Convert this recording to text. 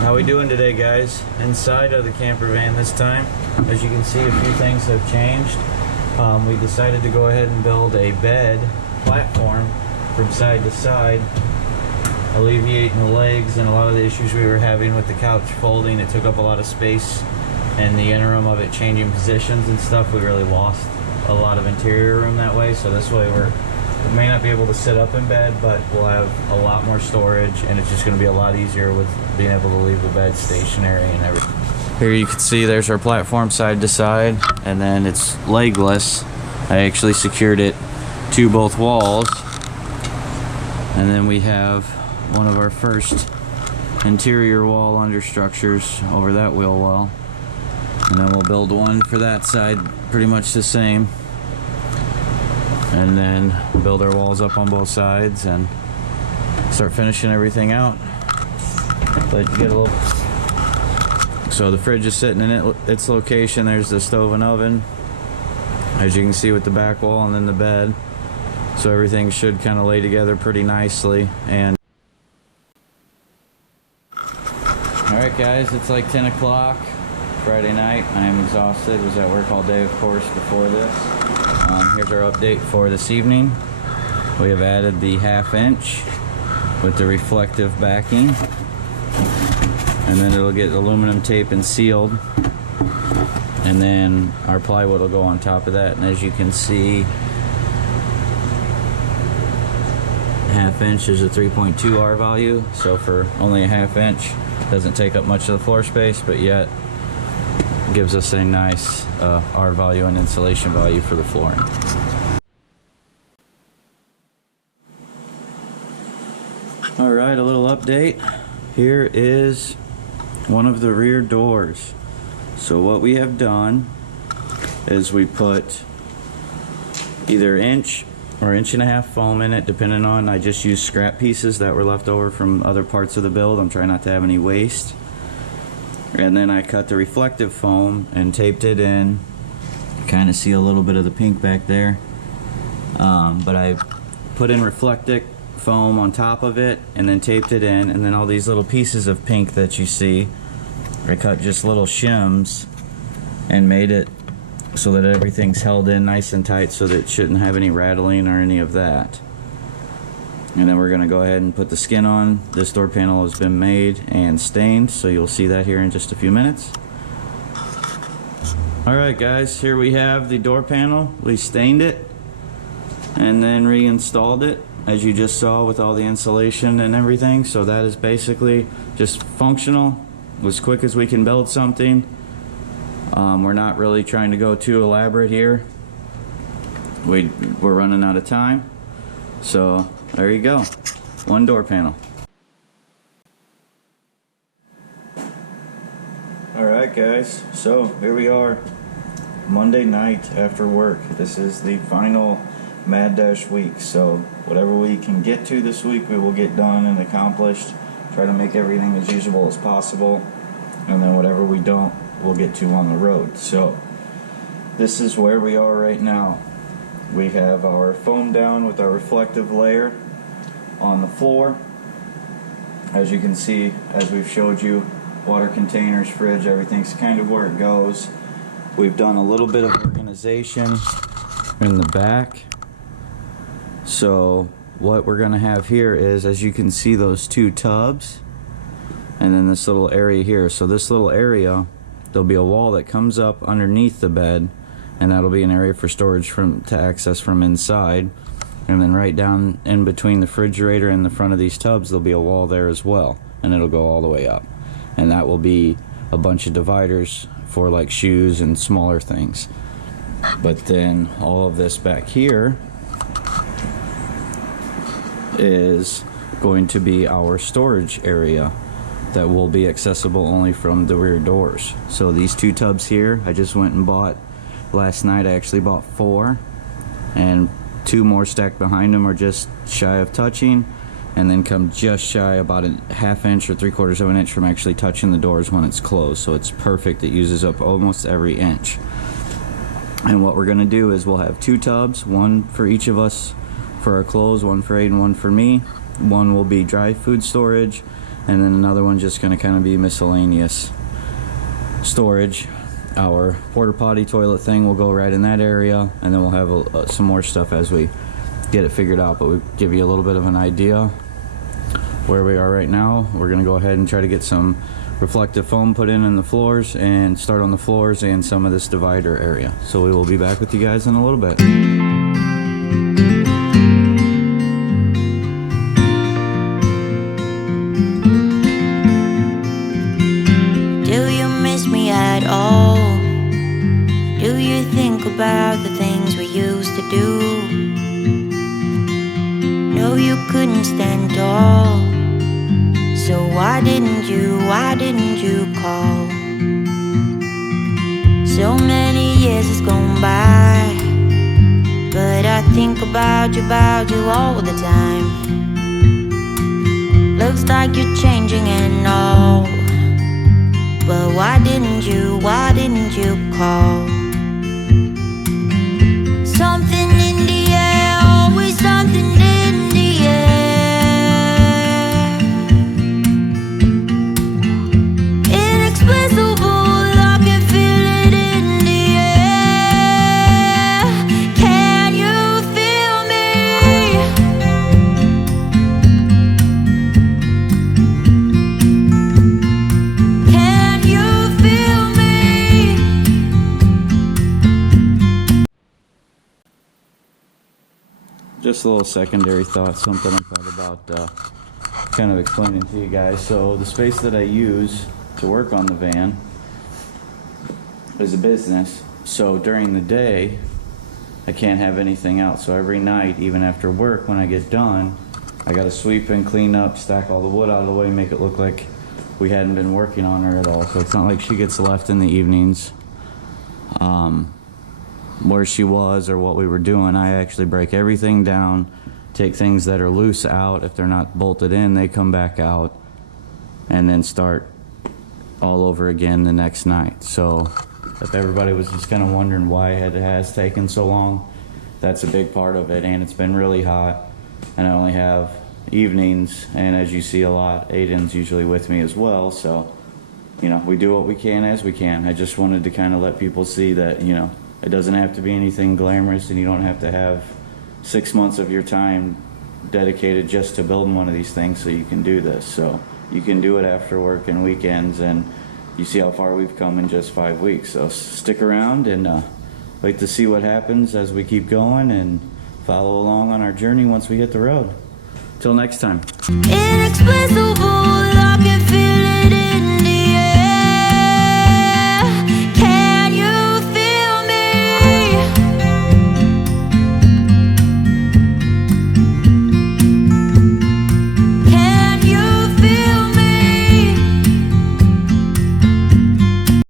How we doing today, guys? Inside of the camper van this time. As you can see, a few things have changed. We decided to go ahead and build a bed platform from side to side, alleviating the legs and a lot of the issues we were having with the couch folding. It took up a lot of space, and the interim of it changing positions and stuff, we really lost a lot of interior room that way. So this way we may not be able to sit up in bed, but we'll have a lot more storage, and it's just going to be a lot easier with being able to leave the bed stationary and everything. Here you can see there's our platform side to side, and then it's legless. I actually secured it to both walls, and then we have one of our first interior wall understructures over that wheel well, and then we'll build one for that side pretty much the same, and then build our walls up on both sides and start finishing everything out. But you get a little. So the fridge is sitting in its location. There's the stove and oven, as you can see, with the back wall and then the bed. So everything should kind of lay together pretty nicely. And all right, guys, it's like 10 o'clock Friday night. I am exhausted. Was at work all day, of course, before this. Here's our update for this evening. We have added the 1/2 inch with the reflective backing, and then it'll get aluminum tape and sealed, and then our plywood will go on top of that. And as you can see, 1/2 inch is a 3.2 R value, so for only a 1/2 inch, doesn't take up much of the floor space, but yet gives us a nice R value and insulation value for the flooring. All right, a little update. Here is one of the rear doors. So what we have done is we put either inch or 1.5 inch foam in it, depending on, I just used scrap pieces that were left over from other parts of the build. I'm trying not to have any waste. And then I cut the reflective foam and taped it in. Kind of see a little bit of the pink back there. But I put in reflective foam on top of it and then taped it in, and then all these little pieces of pink that you see, I cut just little shims and made it so that everything's held in nice and tight, so that it shouldn't have any rattling or any of that. And then we're going to go ahead and put the skin on. This door panel has been made and stained, so you'll see that here in just a few minutes. Alright, guys, here we have the door panel. We stained it and then reinstalled it, as you just saw, with all the insulation and everything. So that is basically just functional, as quick as we can build something. We're not really trying to go too elaborate here. We're running out of time. So there you go, one door panel. Alright, guys, so here we are, Monday night after work. This is the final Mad Dash week, so whatever we can get to this week, we will get done and accomplished. Try to make everything as usable as possible, and then whatever we don't, we'll get to on the road. So this is where we are right now. We have our foam down with our reflective layer on the floor. As you can see, as we've showed you, water containers, fridge, everything's kind of where it goes. We've done a little bit of organization in the back. So what we're going to have here is, as you can see, those 2 tubs and then this little area here. So this little area, there'll be a wall that comes up underneath the bed, and that'll be an area for storage to access from inside. And then right down in between the refrigerator and the front of these tubs, there'll be a wall there as well, and it'll go all the way up. And that will be a bunch of dividers for like shoes and smaller things. But then all of this back here is going to be our storage area that will be accessible only from the rear doors. So these 2 tubs here, I just went and bought last night. I actually bought 4, and 2 more stacked behind them are just shy of touching, and then come just shy about a 1/2 inch or 3/4 of an inch from actually touching the doors when it's closed. So it's perfect. It uses up almost every inch. And what we're going to do is we'll have 2 tubs, one for each of us for our clothes, one for Aiden, one for me. One will be dry food storage, and then another one just going to kind of be miscellaneous storage. Our porta potty toilet thing will go right in that area, and then we'll have some more stuff as we get it figured out, but we give you a little bit of an idea where we are right now. We're going to go ahead and try to get some reflective foam put in the floors and start on the floors and some of this divider area. So we will be back with you guys in a little bit. Do you miss me at all? Do you think about the things we used to do? No, you couldn't stand tall, so why didn't you call? So many years has gone by, but I think about you all the time. Looks like you're changing and all, but why didn't you call? Something in the air, always something in the air. Inexplicable, I can feel it in the air. Can you feel me? Can you feel me? Just a little secondary thought, something I thought about kind of explaining to you guys. So the space that I use to work on the van is a business. So during the day, I can't have anything out. So every night, even after work, when I get done, I got to sweep and clean up, stack all the wood out of the way, make it look like we hadn't been working on her at all. So it's not like she gets left in the evenings where she was or what we were doing. I actually break everything down, take things that are loose out. If they're not bolted in, they come back out, and then start all over again the next night. So if everybody was just kind of wondering why it has taken so long, that's a big part of it. And it's been really hot, and I only have evenings, and as you see a lot, Aiden's usually with me as well. So, you know, we do what we can as we can. I just wanted to kind of let people see that, you know, it doesn't have to be anything glamorous, and you don't have to have 6 months of your time dedicated just to building one of these things so you can do this. So you can do it after work and weekends, and you see how far we've come in just 5 weeks. So stick around and wait to see what happens as we keep going, and follow along on our journey once we hit the road. Till next time. Inexplicable.